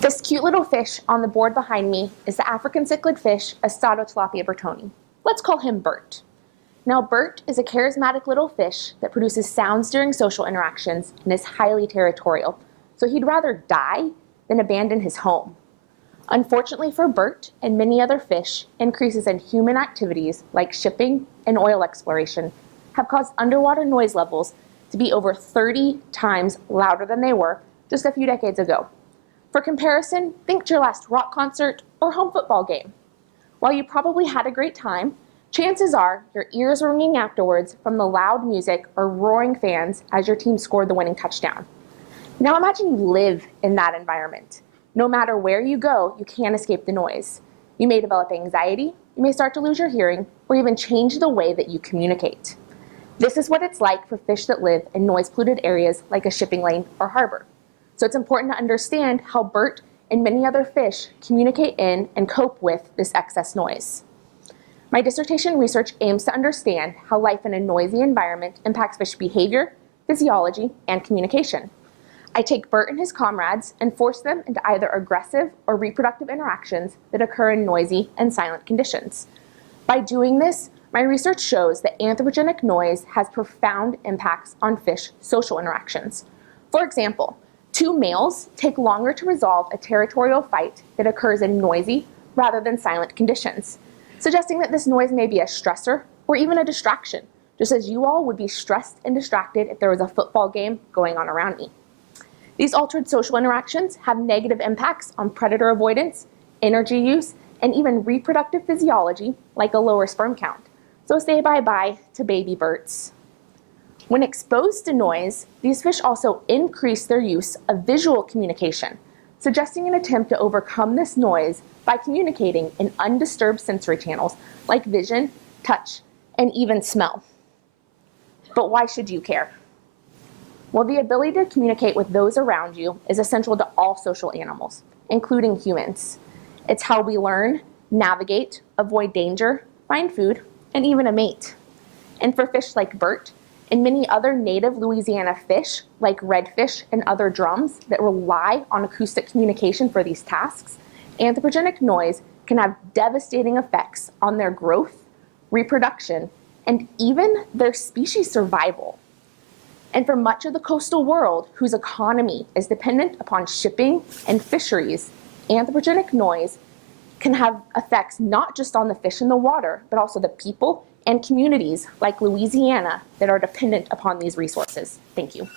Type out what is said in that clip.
This cute little fish on the board behind me is the African cichlid fish, Tilapia bertoni. Let's call him Bert. Now, Bert is a charismatic little fish that produces sounds during social interactions and is highly territorial, so he'd rather die than abandon his home. Unfortunately for Bert and many other fish, increases in human activities like shipping and oil exploration have caused underwater noise levels to be over 30 times louder than they were just a few decades ago. For comparison, think to your last rock concert or home football game. While you probably had a great time, chances are your ears were ringing afterwards from the loud music or roaring fans as your team scored the winning touchdown. Now imagine you live in that environment. No matter where you go, you can't escape the noise. You may develop anxiety, you may start to lose your hearing, or even change the way that you communicate. This is what it's like for fish that live in noise-polluted areas like a shipping lane or harbor. So it's important to understand how Bert and many other fish communicate in and cope with this excess noise. My dissertation research aims to understand how life in a noisy environment impacts fish behavior, physiology, and communication. I take Bert and his comrades and force them into either aggressive or reproductive interactions that occur in noisy and silent conditions. By doing this, my research shows that anthropogenic noise has profound impacts on fish social interactions. For example, two males take longer to resolve a territorial fight that occurs in noisy rather than silent conditions, suggesting that this noise may be a stressor or even a distraction, just as you all would be stressed and distracted if there was a football game going on around me. These altered social interactions have negative impacts on predator avoidance, energy use, and even reproductive physiology like a lower sperm count. So say bye-bye to baby Berts. When exposed to noise, these fish also increase their use of visual communication, suggesting an attempt to overcome this noise by communicating in undisturbed sensory channels like vision, touch, and even smell. But why should you care? Well, the ability to communicate with those around you is essential to all social animals, including humans. It's how we learn, navigate, avoid danger, find food, and even a mate. And for fish like Bert, and many other native Louisiana fish, like redfish and other drums that rely on acoustic communication for these tasks, anthropogenic noise can have devastating effects on their growth, reproduction, and even their species survival. And for much of the coastal world, whose economy is dependent upon shipping and fisheries, anthropogenic noise can have effects not just on the fish in the water, but also the people and communities like Louisiana that are dependent upon these resources. Thank you.